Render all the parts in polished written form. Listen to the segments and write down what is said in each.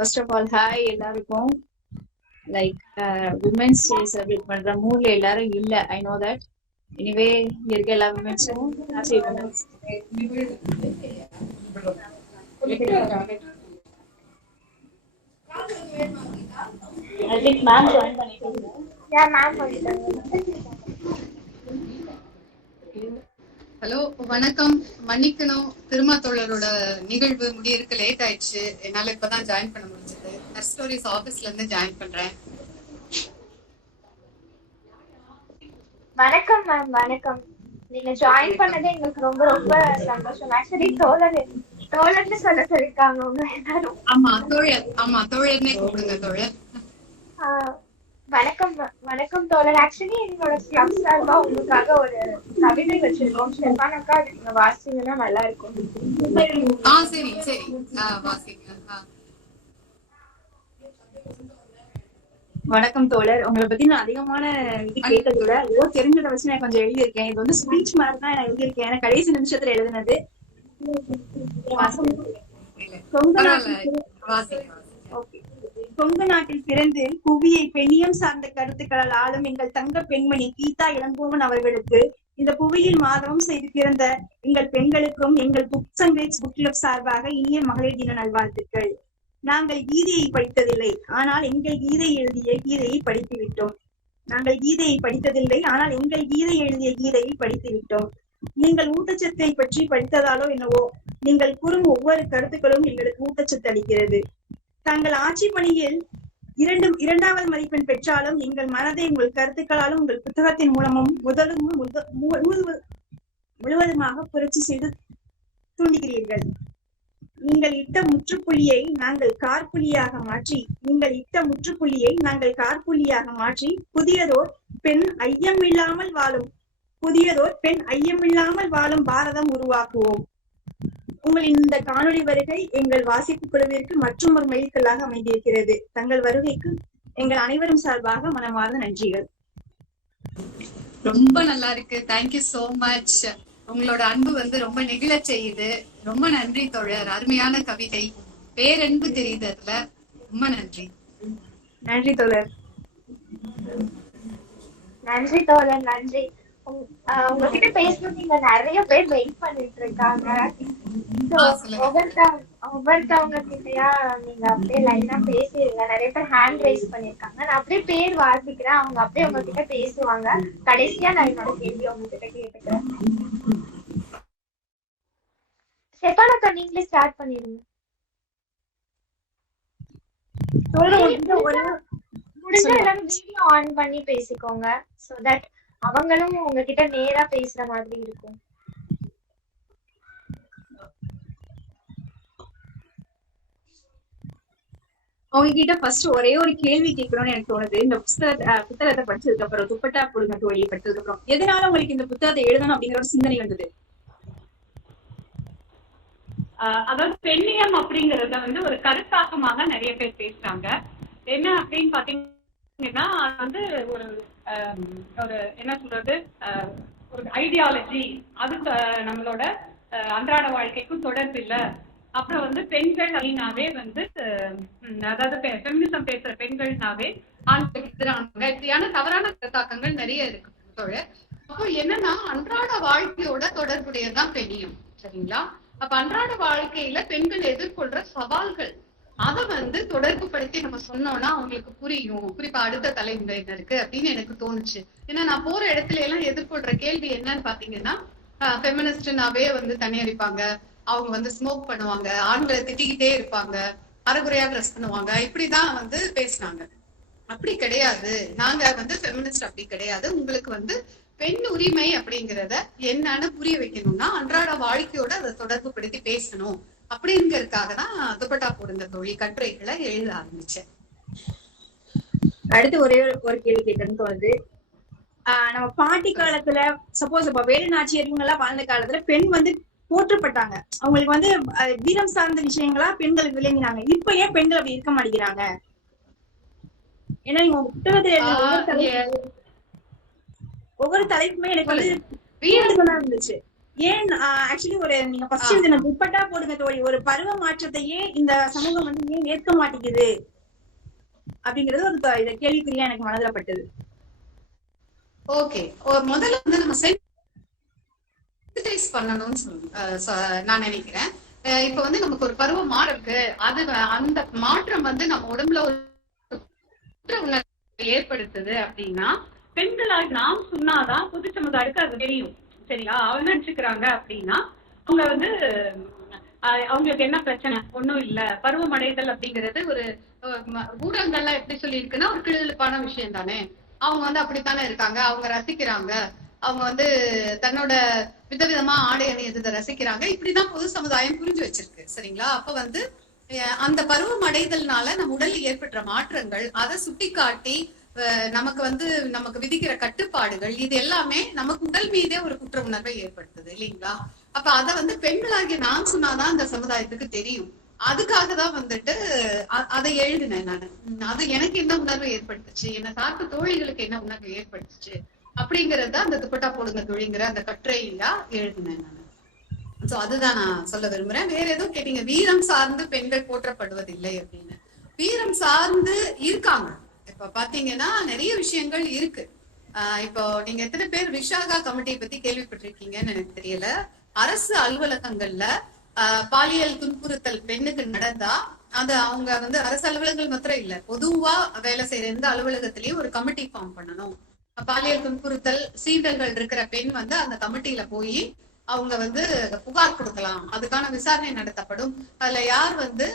First of all, hi எல்லாருக்கும். Like women's day celebrate பண்ற மூட்ல எல்லாரும் இல்ல. I know that. Anyway, இங்க இருக்க எல்லா women's-ம் happy women's. I think ma'am join பண்ணிட்டாங்க. Yeah, ma'am பண்ணிட்டாங்க. ஹலோ வணக்கம். மன்னிக்கணும், திருமா தோழரோட நிகழ்வு முடியறதுக்கு லேட் ஆயிடுச்சு. என்னால இப்பதான் ஜாயின் பண்ண முடிஞ்சது. ஸ்டோரிஸ் ஆபீஸ்ல இருந்து ஜாயின் பண்றேன். வணக்கம் மேம், வணக்கம். நீங்க ஜாயின் பண்ணதே எங்களுக்கு ரொம்ப ரொம்ப சந்தோஷம். ஆக்சுவலி தோழர்னு சொல்ல சொல்லிருக்காங்க உங்க எல்லாரும். ஆமா தோழர்னே கூப்பிடுங்க தோழர். வணக்கம் வணக்கம் தோழர். ஆக்சுவலி எங்களோட கிளப் சார்பா உங்களுக்காக ஒரு கவிதை வச்சிருக்கோம். ஷெஃபானாக்கா அது நீங்க வாசிங்கன்னா நல்லா இருக்கும். சரி சரி வாசிங்க. வணக்கம் தோழர். உங்களை பத்தி நான் அதிகமான இது கேட்டதை விட ஏதோ தெரிஞ்சதை வச்சு நான் கொஞ்சம் எழுதியிருக்கேன். இது வந்து ஸ்பீச் மாதிரி தான் நான் எழுதியிருக்கேன். ஏன்னா கடைசி நிமிஷத்துல எழுதுனது. கொங்கு நாட்டில் பிறந்து புவியை பெண்ணியம் சார்ந்த கருத்துக்களால் ஆளும் எங்கள் தங்க பெண்மணி கீதா இளங்கோவன் அவர்களுக்கு இந்த புவியில் மாதவம் செய்து பிறந்த எங்கள் பெண்களுக்கும் எங்கள் books and rates book club சார்பாக இனிய மகளிர் தின நல்வாழ்த்துக்கள். நாங்கள் கீதையை படித்ததில்லை, ஆனால் எங்கள் கீதை எழுதிய கீதையை படித்து விட்டோம். நாங்கள் கீதையை படித்ததில்லை, ஆனால் எங்கள் கீதை எழுதிய கீதையை படித்து விட்டோம். நீங்கள் ஊட்டச்சத்தை பற்றி படித்ததாலோ என்னவோ நீங்கள் கூறும் ஒவ்வொரு கருத்துக்களும் எங்களுக்கு ஊட்டச்சத்து அளிக்கிறது. தாங்கள் ஆட்சி பணியில் இரண்டாவது மதிப்பெண் பெற்றாலும் எங்கள் மனதை உங்கள் கருத்துக்களாலும் உங்கள் புத்தகத்தின் மூலமும் முழுவதுமாக புரட்சி செய்து தூண்டுகிறீர்கள். நீங்கள் இட்ட முற்றுப்புள்ளியை நாங்கள் கார்புள்ளியாக மாற்றி புதியதோர் பெண் ஐயமில்லாமல் வாழும் பாரதம் உருவாக்குவோம். உங்களின் இந்த காணொளி வருகை எங்கள் வாசிப்பு குழுவிற்கு மற்றும் ஒரு மைல்கல்லாக அமைந்திருக்கிறது. தங்கள் வருகைக்கு எங்கள் அனைவரும் சார்பாக மனமார்ந்த நன்றிகள். ரொம்ப நல்லா இருக்கு. Thank you so much. உங்களோட அன்பு ரொம்ப நெகிழ செய்யுது. ரொம்ப நன்றி தோழர். அருமையான கவிதை, பேரன்பு தெரியுது அதுல. ரொம்ப நன்றி. நன்றி தோழர். நன்றி தோழர், நன்றி. உங்ககிட்ட பேசணும் இங்க நிறைய பேர் வெயிட் பண்ணிட்டு இருக்காங்க. ஒவ்வொருத்தவங்க கிட்டயா நீங்க அப்படியே லைனா பேசிடுங்க. நிறைய பேர் ஹேண்ட் ரைஸ் பண்ணிருக்காங்க. நான் அப்படியே பேர் வாசிக்கிறேன், அவங்க அப்படியே உங்ககிட்ட பேசுவாங்க. கடைசியா நான் என்னோட கேள்வி உங்ககிட்ட கேட்டுக்கிறேன். ஷெஃபானாக்கா நீங்களே ஸ்டார்ட் பண்ணிடுங்க. முடிஞ்சா எல்லாரும் வீடியோ ஆன் பண்ணி பேசிக்கோங்க. சோ தட் அவங்களும் உங்ககிட்ட நேரா பேசுற மாதிரி இருக்கும். உங்ககிட்ட ஃபர்ஸ்ட் ஒரே ஒரு கேள்வி கேட்கணும்னு எனக்கு தோணுது. இந்த புத்தகத்தை படிச்சதுக்கு அப்புறம், துப்பட்டா புடுங்க தோழி படிச்சதுக்கு அப்புறம், எதனால உங்களுக்கு இந்த புத்தகத்தை எழுதணும் அப்படிங்கிற ஒரு சிந்தனை வந்தது? அதாவது பெண்ணியம் அப்படிங்கறத ஒரு கருத்தாக்கமாக நிறைய பேர் பேசுறாங்க. என்ன அப்படின்னு பாத்தீங்கன்னா அது ஒரு என்ன சொல்றது, ஒரு ஐடியாலஜி. அது நம்மளோட அன்றாட வாழ்க்கைக்கும் தொடர்பு இல்ல. அப்புறம் பெண்கள் அப்படின்னாவே அதாவது ஃபெமினிசம் பேசுற பெண்கள்னாவே ஆண்களுக்கு இப்படியான தவறான கருத்தாக்கங்கள் நிறைய இருக்கு தோழர். அப்போ என்னன்னா அன்றாட வாழ்க்கையோட தொடர்புடையதான் பெண்ணியம், சரிங்களா? அப்ப அன்றாட வாழ்க்கையில பெண்கள் எதிர்கொள்ற சவால்கள் அதை தொடர்பு படுத்தி நம்ம சொன்னோம்னா அவங்களுக்கு புரியும், குறிப்பா அடுத்த தலைமுறையினருக்கு அப்படின்னு எனக்கு தோணுச்சு. ஏன்னா நான் போற இடத்துல எல்லாம் எதிர்கொள்ற கேள்வி என்னன்னு பாத்தீங்கன்னா, ஃபெமினிஸ்ட்னாவே தனியடிப்பாங்க, அவங்க ஸ்மோக் பண்ணுவாங்க, ஆண்களை திட்டிக்கிட்டே இருப்பாங்க, அரைகுறையா ட்ரெஸ் பண்ணுவாங்க, இப்படிதான் பேசினாங்க. அப்படி கிடையாது. நாங்க ஃபெமினிஸ்ட் அப்படி கிடையாது. உங்களுக்கு பெண் உரிமை அப்படிங்கறத என்னன்னு புரிய வைக்கணும்னா அன்றாட வாழ்க்கையோட அதை தொடர்பு படுத்தி பேசணும் அப்படிங்கிறதுக்காக தான் துப்பட்டா போடுங்க தோழி கட்டுரைகளை எழுத ஆரம்பிச்சேன். அடுத்து ஒரே ஒரு கேள்வி கேட்கணும்னு தோணுது. நம்ம பாட்டி காலத்துல சப்போஸ் இப்ப வேலு நாச்சியார் இவங்க எல்லாம் வாழ்ந்த காலத்துல பெண் போற்றப்பட்டாங்க. அவங்களுக்கு வீரம் சார்ந்த விஷயங்களா பெண்கள் விளங்கினாங்க. இப்ப ஏன் பெண்கள் அப்படி இருக்க மாட்டேங்கிறாங்க? ஏன்னா நீங்க புத்தகத்துல ஒவ்வொரு தலைப்புமே எனக்கு இருந்துச்சு. ஏன் ஆக்சுவலி ஒரு நீங்க ஃபர்ஸ்ட் இந்த துப்பட்டா போடுங்க தோழி, ஒரு பருவ மாற்றத்தையே இந்த சமூகம் வந்து ஏன் ஏற்க மாட்டேங்குது அப்படிங்கிறது ஒரு கேள்விக்குறியா எனக்கு மனதில் பட்டது. ஓகே, முதல்ல வந்து நம்ம சென்சிடைஸ் பண்ணணும்னு நான் நினைக்கிறேன். இப்ப வந்து நமக்கு ஒரு பருவம் மாறும் இருக்கு, அது அந்த மாற்றம் வந்து நம்ம உடம்புல ஒரு ஏற்படுத்துது அப்படின்னா பெண்களால் நாம் சொன்னாதான் பொது சமுதாயத்துக்கு அது தெரியும். சரிங்களா? அவங்க நினைச்சுக்கிறாங்க அப்படின்னா அவங்க வந்து அவங்களுக்கு என்ன பிரச்சனை, ஒண்ணும் இல்ல, பருவம் அடைதல் அப்படிங்கிறது ஒரு ஊடகங்கள்லாம் எப்படி சொல்லி இருக்குன்னா ஒரு கிழப்பான விஷயம் தானே, அவங்க வந்து அப்படித்தானே இருக்காங்க, அவங்க ரசிக்கிறாங்க, அவங்க வந்து தன்னோட விதவிதமா ஆடை அணியதை ரசிக்கிறாங்க, இப்படிதான் பொது சமுதாயம் புரிஞ்சு வச்சிருக்கு. சரிங்களா? அப்ப வந்து அந்த பருவம் அடைதல்னால நம்ம உடலில் ஏற்பட்ட மாற்றங்கள், அதை சுட்டி காட்டி நமக்கு வந்து நமக்கு விதிக்கிற கட்டுப்பாடுகள், இது எல்லாமே நமக்கு உடல் மீதே ஒரு குற்ற உணர்வை ஏற்படுத்துது இல்லைங்களா? அப்ப அதை வந்து பெண்களாகிய நான் சொன்னாதான் அந்த சமுதாயத்துக்கு தெரியும். அதுக்காக தான் வந்துட்டு அதை எழுதினேன் நான். அது எனக்கு என்ன உணர்வு ஏற்படுத்துச்சு, என்ன சார்பு தோழிகளுக்கு என்ன உணர்வு ஏற்படுத்துச்சு அப்படிங்கறத அந்த துப்பட்டா போடுங்க தோழிங்கிற அந்த கட்டுரையா எழுதினேன் நான். சோ அதுதான் நான் சொல்ல விரும்புறேன். வேற எதுவும் கேட்டீங்க, வீரம் சார்ந்து பெண்கள் போற்றப்படுவதில்லை அப்படின்னு. வீரம் சார்ந்து இருக்காங்க. இப்ப பாத்தீங்கன்னா நிறைய விஷயங்கள் இருக்கு. இப்போ நீங்க எத்தனை பேர் விஷாகா கமிட்டியை பத்தி கேள்விப்பட்டிருக்கீங்கன்னு எனக்கு தெரியல. அரசு அலுவலகங்கள்ல பாலியல் துன்புறுத்தல் பெண்ணுக்கு நடந்தா அது அவங்க வந்து அரசு அலுவலகங்கள் மாத்திரம் இல்ல, பொதுவா வேலை செய்யற எந்த அலுவலகத்திலயும் ஒரு கமிட்டி ஃபார்ம் பண்ணணும். பாலியல் துன்புறுத்தல் சீண்டல்கள் இருக்கிற பெண் வந்து அந்த கமிட்டியில போய் அவங்க வந்து புகார் கொடுக்கலாம், அதுக்கான விசாரணை நடத்தப்படும். அதுல யார் வந்து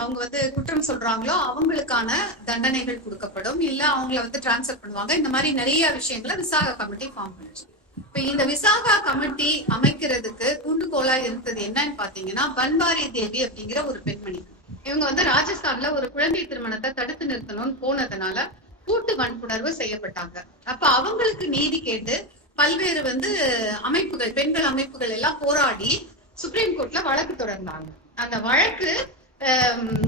அவங்க வந்து குற்றம் சொல்றாங்களோ அவங்களுக்கான தண்டனைகள் கொடுக்கப்படும், இல்ல அவங்கள வந்து டிரான்ஸ்ஃபர் பண்ணுவாங்க. இந்த மாதிரி நிறைய விஷயங்களை விசாகா கமிட்டி ஃபார்ம் பண்ணுச்சு. இப்ப இந்த விசாகா கமிட்டி அமைக்கிறதுக்கு தூண்டுகோலா இருந்தது என்னன்னு பாத்தீங்கன்னா பன்வாரி தேவி அப்படிங்கிற ஒரு பெண்மணி. இவங்க வந்து ராஜஸ்தான்ல ஒரு குழந்தை திருமணத்தை தடுத்து நிறுத்தணும்னு போனதுனால கூட்டு வன்புணர்வு செய்யப்பட்டாங்க. அப்ப அவங்களுக்கு நீதி கேட்டு பல்வேறு வந்து அமைப்புகள், பெண்கள் அமைப்புகள் எல்லாம் போராடி சுப்ரீம் கோர்ட்ல வழக்கு தொடர்ந்தாங்க. அந்த வழக்கு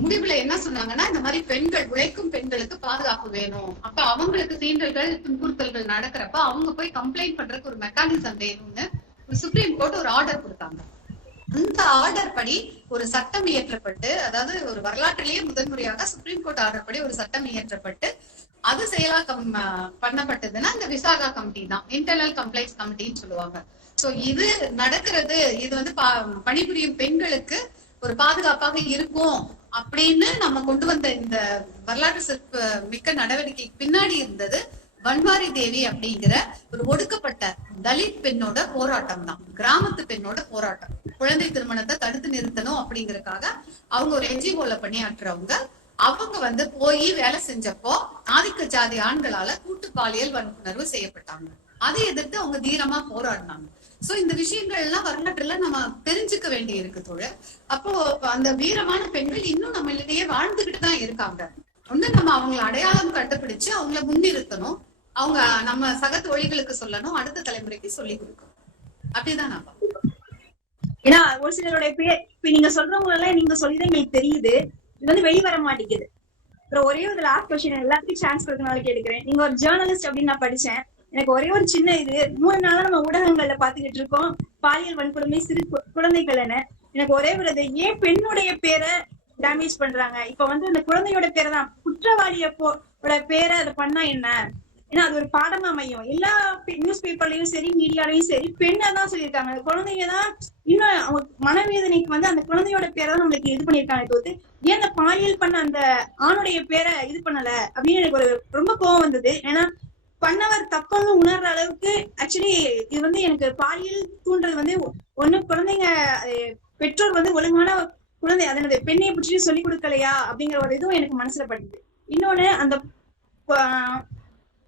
முடிவுல என்ன சொன்னாங்கன்னா, இந்த மாதிரி பெண்கள், உழைக்கும் பெண்களுக்கு பாதுகாப்பு வேணும், அப்ப அவங்களுக்கு தீண்டல்கள் துன்புறுத்தல்கள் நடக்கிறப்ப அவங்க போய் கம்ப்ளைண்ட் பண்றதுக்கு ஒரு மெக்கானிசம் வேணும்னு சுப்ரீம் கோர்ட் ஒரு ஆர்டர் கொடுத்தாங்க. அந்த ஆர்டர் படி ஒரு சட்டம் இயற்றப்பட்டு, அதாவது ஒரு வரலாற்றிலேயே முதன்முறையாக சுப்ரீம் கோர்ட் ஆர்டர் படி ஒரு சட்டம் இயற்றப்பட்டு அது செயலாக்கம் பண்ணப்பட்டதுன்னா இந்த விசாகா கமிட்டி தான், இன்டர்னல் கம்ப்ளைண்ட்ஸ் கமிட்டின்னு சொல்லுவாங்க. சோ இது நடக்கிறது, இது வந்து பணிபுரியும் பெண்களுக்கு ஒரு பாதுகாப்பாக இருக்கும் அப்படின்னு நம்ம கொண்டு வந்த இந்த வரலாற்று சிறப்பு மிக்க நடவடிக்கை பின்னாடி இருந்தது பன்வாரி தேவி அப்படிங்கிற ஒரு ஒடுக்கப்பட்ட தலித் பெண்ணோட போராட்டம் தான், கிராமத்து பெண்ணோட போராட்டம். குழந்தை திருமணத்தை தடுத்து நிறுத்தணும் அப்படிங்கறதுக்காக அவங்க ஒரு என்ஜிஓல பணியாற்றுறவங்க. அவங்க வந்து போய் வேலை செஞ்சப்போ ஆதிக்க ஜாதி ஆண்களால கூட்டு பாலியல் வன்புணர்வு செய்யப்பட்டாங்க. அதை எதிர்த்து அவங்க தீரமா போராடினாங்க. சோ இந்த விஷயங்கள் எல்லாம் வரலாற்றுல நம்ம தெரிஞ்சுக்க வேண்டி இருக்கு தோழர். அப்போ அந்த வீரமான பெண்கள் இன்னும் நம்மளிடையே வாழ்ந்துகிட்டு தான் இருக்காங்க. ஒண்ணு நம்ம அவங்களை அடையாளம் கண்டுபிடிச்சு அவங்கள முன்னிறுத்தணும், அவங்க நம்ம சக தோழிகளுக்கு சொல்லணும், அடுத்த தலைமுறைக்கு சொல்லி கொடுக்கணும். அப்படிதான் நான் பாப்பேன். ஏன்னா ஒரு சிலருடைய பேர் இப்ப நீங்க சொல்றவங்க எல்லாம் நீங்க சொல்லிதான் எங்களுக்கு தெரியுது, இது வந்து வெளிவர மாட்டேங்குது. அப்புறம் ஒரே ஒரு லாஸ்ட் கொஸ்டின் எல்லாத்துக்கும் சான்ஸ் கொடுக்கனால கேட்கிறேன். நீங்க ஒரு ஜேர்னலிஸ்ட் அப்படின்னு நான் படிச்சேன். எனக்கு ஒரே ஒரு சின்ன இது, 3 நாளா நம்ம ஊடகங்கள்ல பாத்துக்கிட்டு இருக்கோம் பாலியல் வன்கொடுமை சிறு குழந்தைகள்னு. எனக்கு ஒரே ஒரு இது, ஏன் பெண்ணுடைய பேரை டேமேஜ் பண்றாங்க? இப்ப வந்து அந்த குழந்தையோட பேரை தான், குற்றவாளிய பேரை அதை பண்ணா என்ன? ஏன்னா அது ஒரு பாடமா அமையும். எல்லா நியூஸ் பேப்பர்லயும் சரி மீடியாலயும் சரி பெண்ணை தான் சொல்லியிருக்காங்க. குழந்தைங்க தான் இன்னும் அவங்க மனவேதனைக்கு வந்து அந்த குழந்தையோட பேரை தான் நம்மளுக்கு இது பண்ணிருக்காங்க. தோத்து ஏன் அந்த பாலியல் பண்ண அந்த ஆணுடைய பேரை இது பண்ணல அப்படின்னு எனக்கு ஒரு ரொம்ப கோவம் வந்தது. ஏன்னா பண்ணவர் தப்புன்னு உணர்ற அளவுக்கு ஆக்சுவலி இது வந்து எனக்கு பாலியல் தூண்டுறது வந்து ஒண்ணு குழந்தைங்க பெற்றோர் வந்து ஒழுங்கான குழந்தை அதனுடைய பெண்ணையை பற்றி சொல்லிக் கொடுக்கலையா அப்படிங்கிற ஒரு இதுவும் எனக்கு மனசுல படுது. இன்னொன்னு அந்த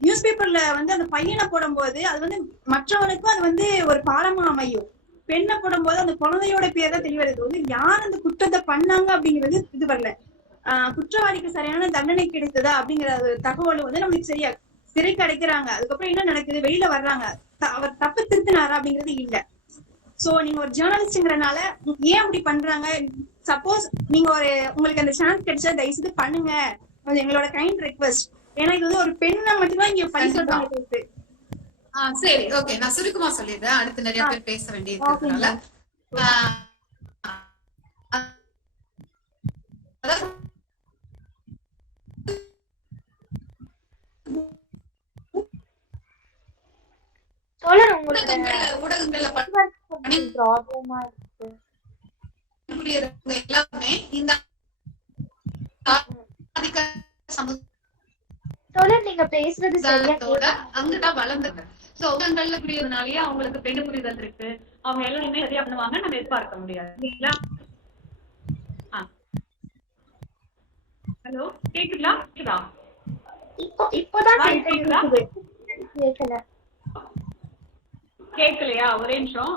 நியூஸ் பேப்பர்ல வந்து அந்த பையனை போடும்போது அது வந்து மற்றவனுக்கும் அது வந்து ஒரு பாடமா அமையும். பெண்ணை போடும்போது அந்த குழந்தையோட பேர் தான் தெளிவருது. வந்து யார் அந்த குற்றத்தை பண்ணாங்க அப்படிங்கிறது இது வரல. குற்றவாளிக்கு சரியான தண்டனை கிடைத்ததா அப்படிங்கிற தகவல் வந்து நம்மளுக்கு சரியா சிறைக்கு அடைக்கிறாங்க. அதுக்கப்புறம் என்ன நடக்குது, வெளியில வர்றாங்க, அவர் தப்பு திருத்தினாரா அப்படிங்கிறது இல்ல. சோ நீங்க ஒரு ஜேர்னலிஸ்ட்ங்கிறனால ஏன் அப்படி பண்றாங்க? சப்போஸ் நீங்க உங்களுக்கு அந்த சான்ஸ் கிடைச்சா தயவு செய்து பண்ணுங்க, எங்களோட கைண்ட் ரெக்வெஸ்ட். ஏன்னா இது வந்து ஒரு பெண்ணை மட்டும்தான் இங்க பழி சொல்றாங்க. சரி, ஓகே, நான் சுருக்கமா சொல்லிடுறேன், அடுத்து நிறைய பேர் பேச வேண்டி இருக்கிறதுனால. ஊடகங்கள்ல எல்லாருமே இந்த நீங்க பேசுறது அங்கதான் வளர்ந்துங்க. சோ ஊடகங்கள்ல புரியறதுனாலயே அவங்களுக்கு பெண் புரிதல் இருக்கு, அவங்க எல்லாருமே சரியா பண்ணுவாங்க, நம்ம எதிர்பார்க்க முடியாது இல்லைங்களா? ஹலோ, கேக்குதா? கேக்குதா? இப்பதான் கேட்கலையா? ஒரே நிமிஷம்.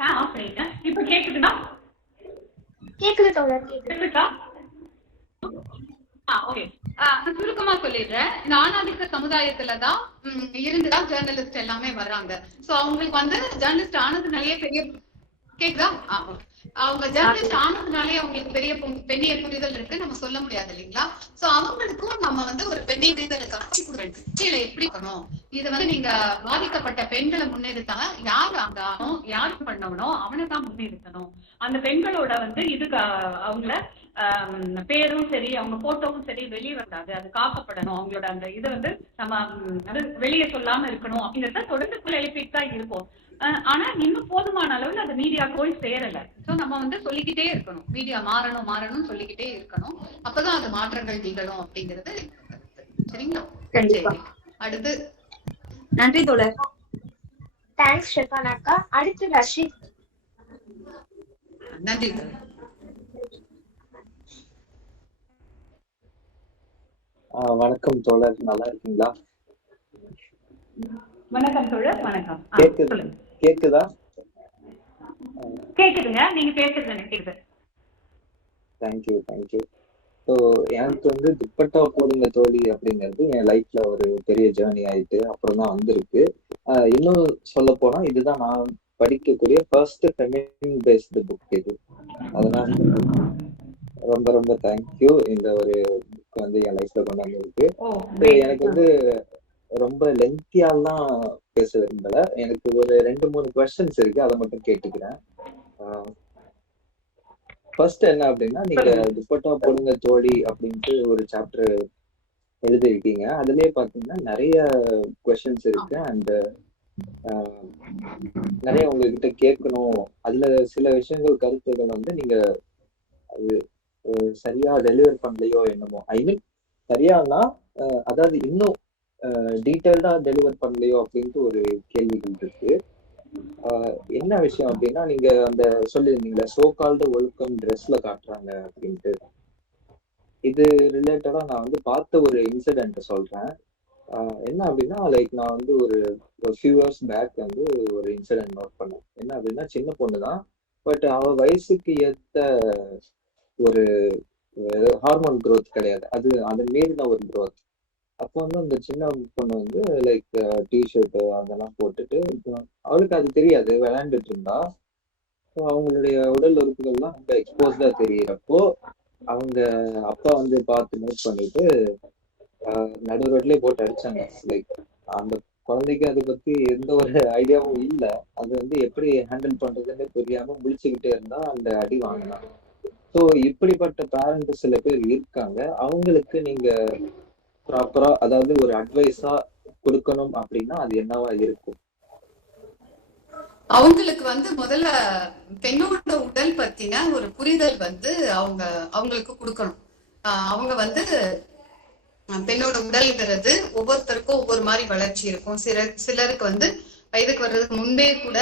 ஆஃப் பண்ணிட்டேன். இப்ப கேக்குதுன்னா? கேக்குது தோழர், கேக்குதா? ஓகே, சுருக்கமா சொல்லிடுறேன். இந்த ஆணாதிக்க சமுதாயத்துலதான் இருந்துதான் ஜேர்னலிஸ்ட் எல்லாமே வர்றாங்க. சோ அவங்களுக்கு வந்து ஜேர்னலிஸ்ட் ஆனதுனாலயே பெரிய கேக்குதா? அவங்க ஜேர்னலிஸ்ட் ஆனதுனாலே அவங்களுக்கு பெரிய பெண்ணிய புரிதல் இருக்கு நம்ம சொல்ல முடியாது இல்லைங்களா? சோ அவங்களுக்கும் நம்ம வந்து ஒரு பெண்ணிய புரிதலுக்கு காட்சி கொடுக்கணும். எப்படி இருக்கணும், இது வந்து நீங்க பாதிக்கப்பட்ட பெண்களை முன்னிறுத்தா யாரு அங்க யாரு பண்ணவனோ அவனை தான் முன்னிறுத்தணும். அந்த பெண்களோட வந்து இதுக்கு அவங்கள பேரும் சரி அவங்க போட்டோவும் சரி வெளியே வராது, அது காக்கப்படணும். அவங்களோட அந்த இதை வந்து நம்ம வெளியே சொல்லாம இருக்கணும் அப்படிங்கறத தொடர்ந்து எழுப்பிட்டு தான் இருக்கும். ஆனா இன்னும் போதுமான அளவுல அது மீடியா போய் சேரல. சோ நம்ம வந்து சொல்லிக்கிட்டே இருக்கணும், மீடியா மாறணும் மாறணும்னு சொல்லிக்கிட்டே இருக்கணும். அப்பதான் அது மாற்றங்கள் நிகழும் அப்படிங்கிறது. சரிங்களா? சரி, அடுத்து. நன்றி தோழர். தேங்க்ஸ் ஷெஃபான் அக்கா. அடுத்து ரஷீத். நன்றி. வணக்கம் தோழர், நல்லா இருக்கீங்களா? வணக்கம் தோழர். வணக்கம். கேக்குதா? கேக்குதுங்க, நீங்க பேசுறது எனக்கு கேக்குது. தேங்க்யூ. ஸோ எனக்கு வந்து துப்பட்டா போடுங்க தோழி அப்படிங்கிறது என் லைஃப்ல ஒரு பெரிய ஜேர்னி ஆயிட்டு அப்புறம் தான் வந்திருக்கு. இன்னும் சொல்ல போனா இதுதான் நான் படிக்கக்கூடிய ஃபர்ஸ்ட் ஃபெமினின் பேஸ்டு புக் இது. அதனால ரொம்ப ரொம்ப தேங்க்யூ. இந்த ஒரு புக் வந்து என் லைஃப்ல கொண்டு வந்திருக்கு. எனக்கு வந்து ரொம்ப லென்த்தியாலாம் பேச விரும்பல. எனக்கு ஒரு 2-3 கொஸ்டின்ஸ் இருக்கு, அதை மட்டும் கேட்டுக்கிறேன். ஃபர்ஸ்ட் என்ன அப்படின்னா, நீங்க துப்பட்டா போடுங்க தோழி அப்படின்ட்டு ஒரு சாப்டர் எழுதிருக்கீங்க. அதுலயே பாத்தீங்கன்னா நிறைய கொஸ்டின்ஸ் இருக்கு அண்ட் நிறைய உங்ககிட்ட கேட்கணும். அதுல சில விஷயங்கள் கருத்துகள் வந்து நீங்க அது சரியா டெலிவர் பண்ணலையோ என்னமோ, ஐ மீன் சரியானா அதாவது இன்னும் டீட்டெயில்டா டெலிவர் பண்ணலையோ அப்படின்ட்டு ஒரு கேள்விகள் இருக்கு. என்ன விஷயம் அப்படின்னா, நீங்க அந்த சொல்லியிருந்தீங்களா சோ கால்டு ஒழுக்கம் ட்ரெஸ்ல காட்டுறாங்க அப்படின்ட்டு. இது ரிலேட்டடா நான் வந்து பார்த்த ஒரு இன்சிடென்ட் சொல்றேன். என்ன அப்படின்னா, லைக் நான் வந்து ஒரு ஃபியூ இயர்ஸ் பேக் வந்து ஒரு இன்சிடென்ட் நோட் பண்ணேன். என்ன அப்படின்னா, சின்ன பொண்ணு தான், பட் அவ வயசுக்கு ஏத்த ஒரு ஹார்மோன் க்ரோத் கிடையாது, அது மீறின ஒரு க்ரோத். அப்போ வந்து அந்த சின்ன பொண்ணு வந்து லைக் டிஷர்ட் அதெல்லாம் போட்டுட்டு, அவளுக்கு அது தெரியாது, விளையாண்டுட்டு இருந்தா. அவங்களுடைய உடல் உறுப்புகள்லாம் ரொம்ப எக்ஸ்போஸ்டா தெரியறப்போ அவங்க அப்பா வந்து பார்த்து நோட் பண்ணிட்டு நடு ரோட்லயே போட்டு அடிச்சாங்க. லைக் அந்த குழந்தைக்கு அதை பத்தி எந்த ஒரு ஐடியாவும் இல்லை, அது வந்து எப்படி ஹேண்டில் பண்றதுன்னு புரியாம முழிச்சுக்கிட்டே இருந்தா அந்த அடி வாங்கினா. ஸோ இப்படிப்பட்ட பேரண்ட் சில பேர் இருக்காங்க. அவங்களுக்கு நீங்க ப்ராப்பரா அதாவது ஒரு அட்வைஸா கொடுக்கணும் அப்படின்னா அது என்னவா இருக்கும்? அவங்களுக்கு வந்து முதல்ல பெண்ணோட உடல் பத்தின ஒரு புரிதல் வந்து அவங்களுக்கு கொடுக்கணும். அவங்க வந்து பெண்ணோட உடல்ங்கிறது ஒவ்வொருத்தருக்கும் ஒவ்வொரு மாதிரி வளர்ச்சி இருக்கும். சிலருக்கு வந்து வயதுக்கு வர்றதுக்கு முன்பே கூட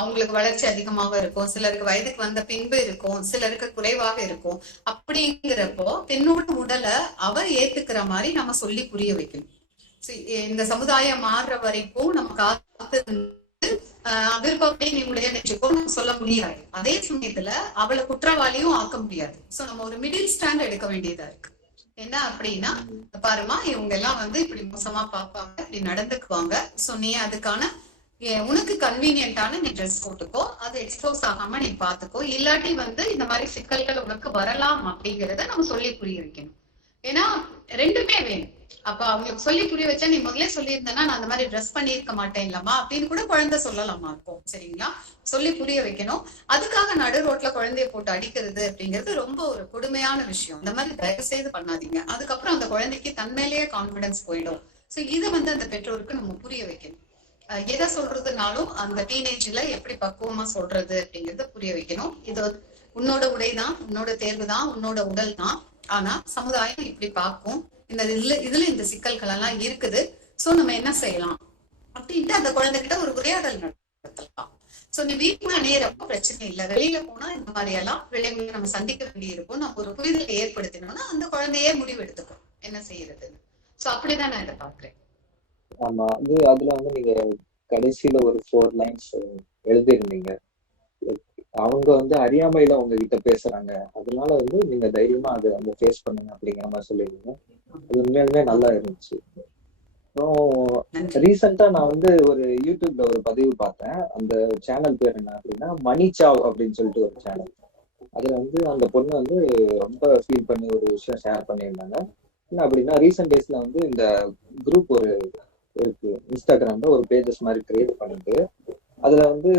அவங்களுக்கு வளர்ச்சி அதிகமாக இருக்கும், சிலருக்கு வயதுக்கு வந்த பின்பு இருக்கும், சிலருக்கு குறைவாக இருக்கும். அப்படிங்கிறப்போ பெண்ணோட உடலை அவ ஏத்துக்கிற மாதிரி நம்ம சொல்லி புரிய வைக்கணும். இந்த சமுதாயம் மாறுற வரைக்கும் நம்ம காத்து விருப்பப்படி நீ உடைய நினைச்சுக்கோ நம்ம சொல்ல முடியாது. அதே சமயத்துல அவளை குற்றவாளியும் ஆக்க முடியாது. சோ நம்ம ஒரு மிடில் ஸ்டாண்ட் எடுக்க வேண்டியதா இருக்கு. என்ன அப்படின்னா, பாருமா இவங்க எல்லாம் வந்து இப்படி மோசமா பார்ப்பாங்க, இப்படி நடந்துக்குவாங்க. சோ நீ அதுக்கான உனக்கு கன்வீனியன்டான நீ ட்ரெஸ் போட்டுக்கோ, அது எக்ஸ்போஸ் ஆகாம நீ பாத்துக்கோ, இல்லாட்டி வந்து இந்த மாதிரி சிக்கல்கள் உனக்கு வரலாம் அப்படிங்கிறத நம்ம சொல்லி புரிய வைக்கணும். ஏன்னா ரெண்டுமே வேணும். அப்ப அவங்களுக்கு சொல்லி புரிய வச்சா, நீ முதல்ல சொல்லியிருந்தேன்னா நான் அந்த மாதிரி ட்ரெஸ் பண்ணியிருக்க மாட்டேன் இல்லம்மா அப்படின்னு கூட குழந்தை சொல்லலாமா இருக்கும். சரிங்களா? சொல்லி புரிய வைக்கணும். அதுக்காக நடு ரோட்ல குழந்தைய போட்டு அடிக்கிறது அப்படிங்கிறது ரொம்ப ஒரு கொடுமையான விஷயம். இந்த மாதிரி தயவு செய்து பண்ணாதீங்க. அதுக்கப்புறம் அந்த குழந்தைக்கு தன்மேலேயே கான்பிடன்ஸ் போயிடும். சோ இதை வந்து அந்த பெற்றோருக்கு நம்ம புரிய வைக்கணும். எதை சொல்றதுனாலும் அந்த டீனேஜ்ல எப்படி பக்குவமா சொல்றது அப்படிங்கறத புரிய வைக்கணும். இது உன்னோட உடைதான், உன்னோட தேர்வு தான், உன்னோட உடல் தான். ஆனா சமுதாயம் இப்படி பார்க்கும். இதுல இந்த சிக்கல்கள் எல்லாம் இருக்குது. சோ நம்ம என்ன செய்யலாம் அப்படின்ட்டு அந்த குழந்தைகிட்ட ஒரு உரையாடல் நடத்தலாம். சோ நீ வீட்டுல நேரப்போ பிரச்சனை இல்லை, வெளியில போனா இந்த மாதிரி எல்லாம் விளைவுகளை நம்ம சந்திக்க வேண்டி இருக்கும். நம்ம ஒரு புரிதலை ஏற்படுத்தினோம்னா அந்த குழந்தையே முடிவு எடுத்துக்கும் என்ன செய்யறதுன்னு. சோ அப்படிதான் நான் இதை பாக்குறேன். ஆமா, அதுல வந்து நீங்க கடைசியில ஒரு 4 லைன்ஸ் எழுதிருந்தீங்க. அவங்க வந்து அறியாமையில உங்ககிட்ட பேசுறாங்க, அதனால வந்து நீங்க தைரியமா அதை வந்து ஃபேஸ் பண்ணுங்க அப்படிங்கிற மாதிரி சொல்லிருந்தீங்க. அது உண்மையாலுமே நல்லா இருந்துச்சு. அப்புறம் ரீசெண்டா நான் வந்து ஒரு யூடியூப்ல ஒரு பதிவு பார்த்தேன். அந்த சேனல் பேர் என்ன அப்படின்னா மணிச்சாவ் அப்படின்னு சொல்லிட்டு ஒரு சேனல். அதுல வந்து அந்த பொண்ணு வந்து ரொம்ப ஃபீல் பண்ணி ஒரு விஷயம் ஷேர் பண்ணியிருந்தாங்க. என்ன அப்படின்னா, ரீசெண்ட் டேஸ்ல வந்து இந்த குரூப் ஒரு இருக்கு, இன்ஸ்டாகிராம்ல ஒரு பேஜஸ் மாதிரி கிரியேட் பண்ணிட்டு அதுல வந்து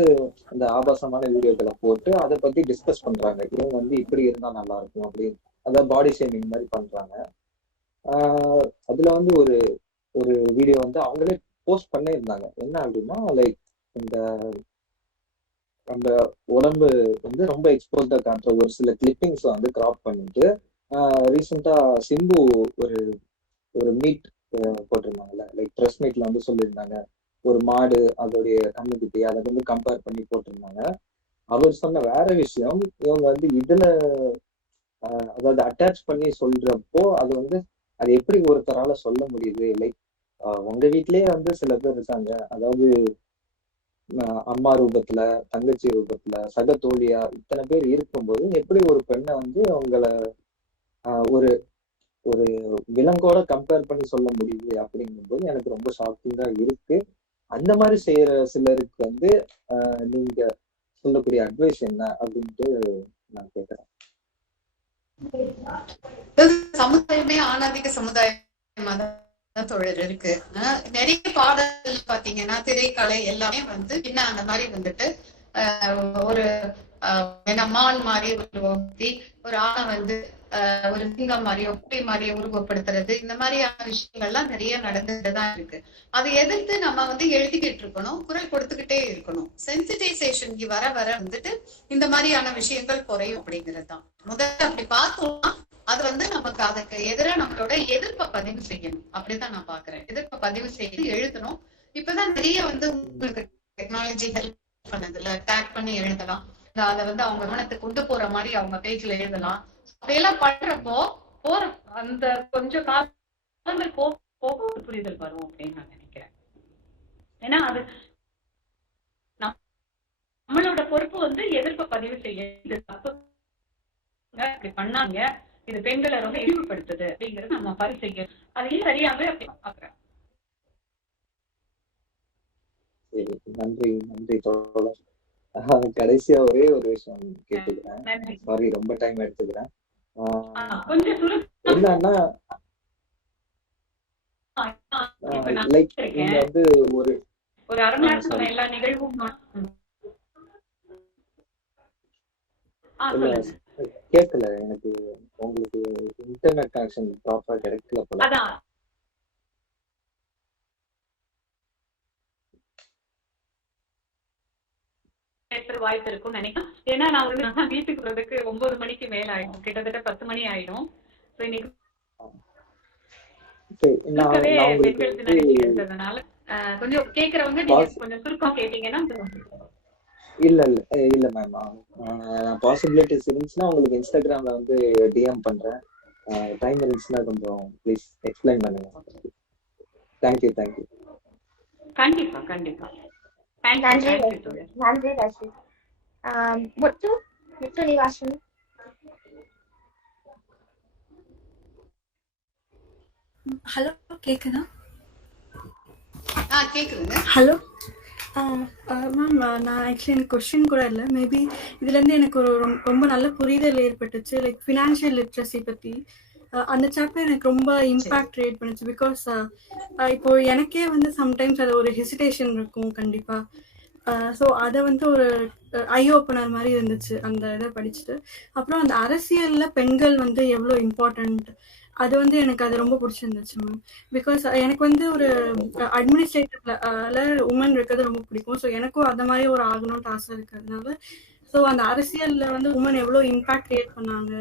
இந்த ஆபாசமான வீடியோக்களை போட்டு அதை பத்தி டிஸ்கஸ் பண்றாங்க. இவங்க வந்து இப்படி இருந்தா நல்லா இருக்கும் அப்படின்னு, அதாவது பாடி ஷேமிங் மாதிரி பண்றாங்க. அதுல வந்து ஒரு ஒரு வீடியோ வந்து அவங்களே போஸ்ட் பண்ணியிருந்தாங்க. என்ன அப்படின்னா, லைக் இந்த அந்த உடம்பு வந்து ரொம்ப எக்ஸ்போஸ்டா காட்டுற ஒரு சில கிளிப்பிங்ஸ் வந்து கிராப் பண்ணிட்டு ரீசெண்டா சிம்பு ஒரு ஒரு மீட் போட்டிருந்தாங்கல்ல, லைக் ப்ரெஸ் மீட்ல வந்து சொல்லியிருந்தாங்க ஒரு மாடு அதோடைய கண்ணுக்குட்டி அதை வந்து கம்பேர் பண்ணி போட்டிருந்தாங்க. அவர் சொன்ன வேற விஷயம், இவங்க வந்து இதுல அதாவது அட்டாச் பண்ணி சொல்றப்போ அது வந்து அது எப்படி ஒருத்தரால சொல்ல முடியுது. லைக் உங்க வீட்லயே வந்து சில பேர் இருக்காங்க, அதாவது அம்மா ரூபத்துல, தங்கச்சி ரூபத்துல, சக தோழியா இத்தனை பேர் இருக்கும்போது எப்படி ஒரு பெண்ணை வந்து அவங்கள ஒரு ஒரு விலங்கோட கம்பேர் பண்ணி சொல்ல முடியுது அப்படிங்கும்போது எனக்கு ரொம்ப ஷாக்கிங்கா இருக்கு. அந்த மாதிரி செய்யற சிலருக்கு வந்து நீங்க சொல்லக்கூடிய அட்வைஸ் என்ன அப்படின்ட்டு நான் கேட்கிறேன். சமுதாயமே ஆணாதிக்க சமுதாயம் தொழில் இருக்கு. நிறைய பாடல் பாத்தீங்கன்னா திரைக்கலை எல்லாமே வந்து என்ன அந்த மாதிரி வந்துட்டு ஒரு மான் மாதிரி உருவப்படுத்தி ஒரு ஆணை வந்து ஒரு சிங்கம் மாதிரியோ புலி மாதிரியோ உருவப்படுத்துறது, இந்த மாதிரியான விஷயங்கள்லாம் நிறைய நடந்துட்டுதான் இருக்கு. அதை எதிர்த்து நம்ம வந்து எழுதிக்கிட்டு இருக்கணும், குரல் கொடுத்துக்கிட்டே இருக்கணும். சென்சிட்டைசேஷனுக்கு வர வர வந்துட்டு இந்த மாதிரியான விஷயங்கள் குறையும் அப்படிங்கிறது தான். முதல்ல அப்படி பார்த்தோம்னா அது வந்து நமக்கு அதுக்கு எதிராக நம்மளோட எதிர்ப்பை பதிவு செய்யணும். அப்படிதான் நான் பாக்குறேன். எதிர்ப்பை பதிவு செய்து எழுதணும். இப்பதான் நிறைய வந்து உங்களுக்கு டெக்னாலஜி ஹெல்ப் பண்ணதுல டேக் பண்ணி எழுதலாம். அதை வந்து அவங்க கவனத்துக்கு கொண்டு போற மாதிரி அவங்க பேஜ்ல எழுதலாம். அப்படியெல்லாம் பண்றப்போ போற அந்த கொஞ்சம் காலங்கள் போக ஒரு புரிதல் வரும் அப்படின்னு நான் நினைக்கிறேன். ஏன்னா அது நம்மளோட பொறுப்பு வந்து எதிர்ப்பை பதிவு செய்ய, இது தப்பு இப்படி பண்ணாங்க, இது பெண்களை ரொம்ப இழிவுபடுத்துது அப்படிங்கறது நம்ம பதிவு செய்ய, அதையும் சரியாவே அப்படி பாக்குறேன். நன்றி நன்றி தோழர். கடைசியா ஒரே ஒரு விஷயம் கேட்டுக்கிறேன், சாரி ரொம்ப டைம் எடுத்துக்கிறேன். என்னன்னா லைக் நீங்க வந்து ஒரு அரை மணி நேரத்துல எல்லா நிகழ்வும் கேட்கல எனக்கு, உங்களுக்கு இன்டர்நெட் கனெக்ஷன் ப்ராப்பரா கிடைக்கல போல. அதான் வாய்ப்பு இருக்கும் நினைக்கிறேன். ஏன்னா நான் வந்து வீட்டுக்கு வரதுக்கு 9 மணிக்கு மேல ஆயிடும், கிட்டத்தட்ட 10 மணி ஆயிடும். கொஞ்சம் கேக்குறவங்க நீங்க கொஞ்சம் சுருக்கம் கேட்டீங்கன்னா. இல்ல மேம், பாசிபிலிட்டிஸ் இருந்துச்சுன்னா உங்களுக்கு இன்ஸ்டாகிராம்ல வந்து டிஎம் பண்றேன். டைம் இருந்துச்சுன்னா கொஞ்சம் ப்ளீஸ் எக்ஸ்பிளைன் பண்ணுங்க. தேங்க்யூ. கண்டிப்பா கண்டிப்பா. நன்றி ரஷி. முத்து நிவாசன். ஹலோ, கேக்குதா? கேக்குதுங்க. ஹலோ மேம், நான் ஆக்சுவலி எனக்கு கொஸ்டின் கூட இல்லை, மேபி இதுலேருந்து எனக்கு ஒரு ரொம்ப நல்ல புரிதல் ஏற்பட்டுச்சு. லைக் ஃபினான்ஷியல் லிட்ரஸி பற்றி அந்த சாப்டர் எனக்கு ரொம்ப இம்பாக்ட் கிரியேட் பண்ணுச்சு. பிகாஸ் இப்போ எனக்கே வந்து சம்டைம்ஸ் அது ஒரு ஹெசிடேஷன் இருக்கும் கண்டிப்பா. ஸோ அதை வந்து ஒரு ஐ ஓப்பனர் மாதிரி இருந்துச்சு அந்த இதை படிச்சுட்டு. அப்புறம் அந்த அரசியல்ல பெண்கள் வந்து எவ்வளோ இம்பார்ட்டன்ட், அது வந்து எனக்கு அது ரொம்ப பிடிச்சிருந்துச்சு மேம். பிகாஸ் எனக்கு வந்து ஒரு அட்மினிஸ்ட்ரேட்டிவ்ல உமன் இருக்கிறது ரொம்ப பிடிக்கும். ஸோ எனக்கும் அந்த மாதிரி ஒரு ஆகணும்ட்டு ஆசை இருக்கிறதுனால ஸோ அந்த அரசியல்ல வந்து உமன் எவ்வளோ இம்பாக்ட் கிரியேட் பண்ணாங்க,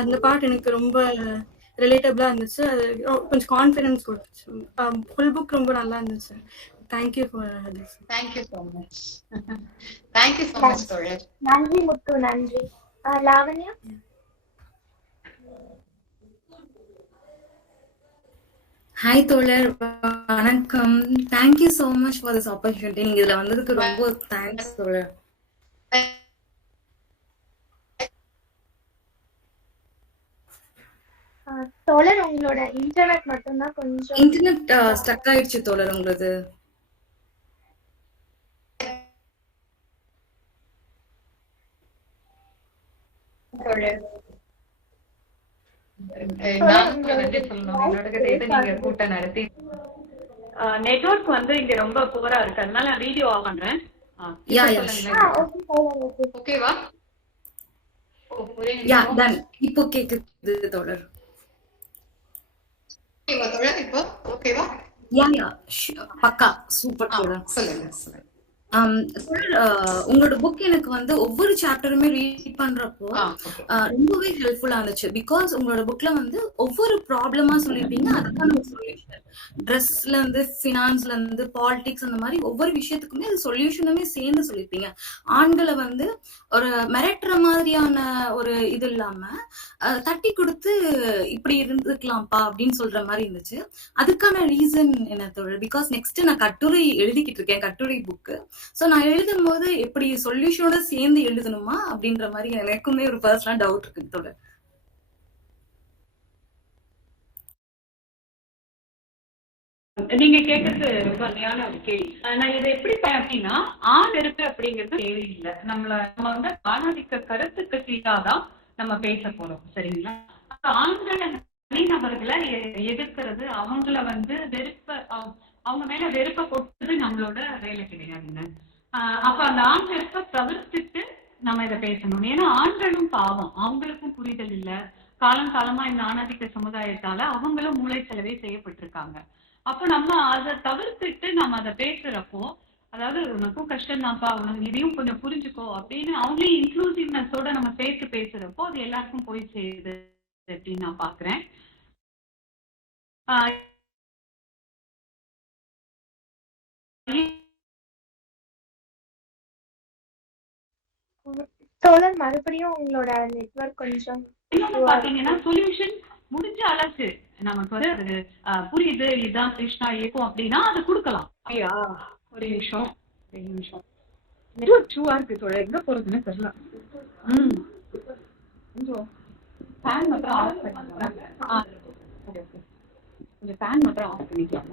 அந்த பார்ட் எனக்கு ரொம்ப ரிலேட்டபிளா இருந்துச்சு. அது கொஞ்சம் கான்ஃபிடன்ஸ் கொடுத்துச்சு. ஃபுல் புக் ரொம்ப நல்லா இருந்துச்சு. Thank you for this. Thank you so much. Thank you so much தோழர். நன்றி முத்து, நன்றி. லாவண்யா. ஹாய் தோழர், வணக்கம். Thank you so much for this opportunity. நீங்க இதுல வந்ததுக்கு ரொம்ப தேங்க்ஸ் தோழர். தோழர், உங்களோட இன்டர்நெட் மட்டும்தான் கொஞ்சம் இன்டர்நெட் ஸ்டக் ஆயிடுச்சு தோழர் உங்களது. நெட்வொர்க் வந்து இங்க ரொம்ப புவரா இருக்கு, அதனால நான் வீடியோ ஆஃப் பண்றேன். ஓகேவா? இப்போ கேக்குது தோழர். இப்போ ஓகேவா? பக்கா சூப்பர் தோழர். சொல்லுங்க. உங்களோட புக் எனக்கு வந்து ஒவ்வொரு சாப்டருமே ரீட் பண்றப்போ ரொம்பவே ஹெல்ப்ஃபுல்லா இருந்துச்சு. பிகாஸ் உங்களோட புக்ல வந்து ஒவ்வொரு ப்ராப்ளமா சொல்லிருப்பீங்க, அதுக்கான ஒரு சொல்யூஷன். ட்ரெஸ்ல இருந்து ஃபினான்ஸ்ல இருந்து பாலிடிக்ஸ், அந்த மாதிரி ஒவ்வொரு விஷயத்துக்குமே அது சொல்யூஷனுமே சேர்ந்து சொல்லிருப்பீங்க. ஆண்களை வந்து ஒரு மிரட்டுற மாதிரியான ஒரு இது இல்லாம தட்டி கொடுத்து இப்படி இருந்துக்கலாம்ப்பா அப்படின்னு சொல்ற மாதிரி இருந்துச்சு. அதுக்கான ரீசன் என்ன தோழர்? பிகாஸ் நெக்ஸ்ட் நான் கட்டுரை எழுதிக்கிட்டு இருக்கேன், கட்டுரை புக்கு. சோ நான் எழுதும் போது எப்படி சொல்யூஷனோட சேர்ந்து எழுதணுமா அப்படின்ற மாதிரி எனக்குமே ஒரு பர்சனல் டவுட் இருக்கு தோழர். நீங்க கேட்கறது ரொம்ப அருமையான ஒரு கேள்வி. நான் இதை எப்படி அப்படின்னா, ஆண் இருக்கு அப்படிங்கிறது தேவையில்லை. நம்ம வந்து ஆணாதிக்க கருத்துக்கு சீராதான் நம்ம பேச போறோம், சரிங்களா? ஆண்களை தனிநபர்களை எதிர்க்கிறது, அவங்கள வந்து அவங்க மேல வெறுப்ப கொட்டுறது நம்மளோட வேலை கிடையாதுங்க. அப்ப அந்த ஆண் வெறுப்ப தவிர்த்துட்டு நம்ம இதை பேசணும். ஏன்னா ஆண்களும் பாவம், அவங்களுக்கும் புரிதல் இல்லை. காலமா இந்த ஆணாதிக்க சமுதாயத்தால அவங்களும் மூளை செலவே செய்யப்பட்டிருக்காங்க. அப்ப நம்ம அதை தவிர்த்துட்டு நம்ம அதை பேசுறப்போ, அதாவது உனக்கும் கஷ்டம் தான்ப்பா, உனக்கு இதையும் கொஞ்சம் புரிஞ்சுக்கோ அப்படின்னு அவங்களையும் இன்க்ளூசிவ்னஸோட நம்ம சேர்த்து பேசுறப்போ அது எல்லாருக்கும் போய் சேருது அப்படின்னு நான் பாக்குறேன். தோழர், மறுபடியும் உங்களோட நெட்வொர்க் கொஞ்சம் பாத்தீங்கன்னா சொல்யூஷன் முடிஞ்ச அளவுக்கு நமக்கு வந்து அது புரியுது, இதுதான் கிருஷ்ணா இருக்கும் அப்படின்னா அதை கொடுக்கலாம். ஐயா ஒரு நிமிஷம் நெட்வொர்க் ஷூவா இருக்கு தோழர், எங்க போறதுன்னு தெரியல. கொஞ்சம் ஃபேன் மட்டும் ஆஃப் பண்ணிக்கலாம். கொஞ்சம் ஃபேன் மட்டும் ஆஃப் பண்ணிக்கலாம்.